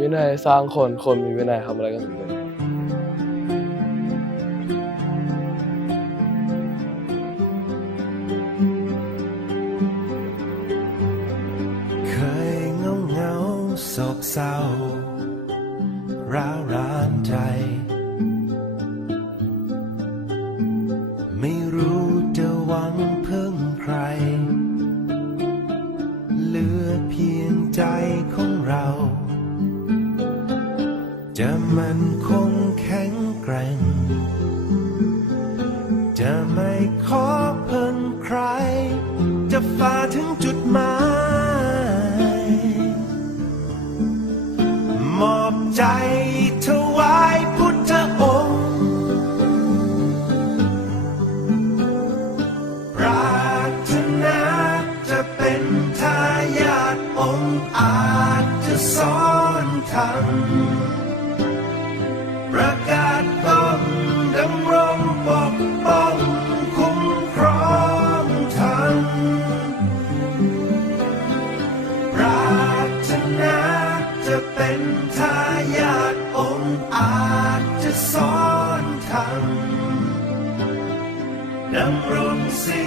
วินัยสร้างคน คนมีวินัยทำอะไรก็สำเร็จเคยเงาเงาโศกเศร้า ร้าวรานใจ ไม่รู้จะหวังพึ่งใคร เหลือเพียงใจของ จะมันคงแข็งแกร่ง จะไม่ขอเพิ่งใคร จะฝ่าถึงจุดหมาย มอบใจถวายพุทธองค์ปรารถนาจะเป็นทายาทองค์อาจจะสอนทำ จะเป็นทายาทองค์อาจจะสอนทำดำรงศี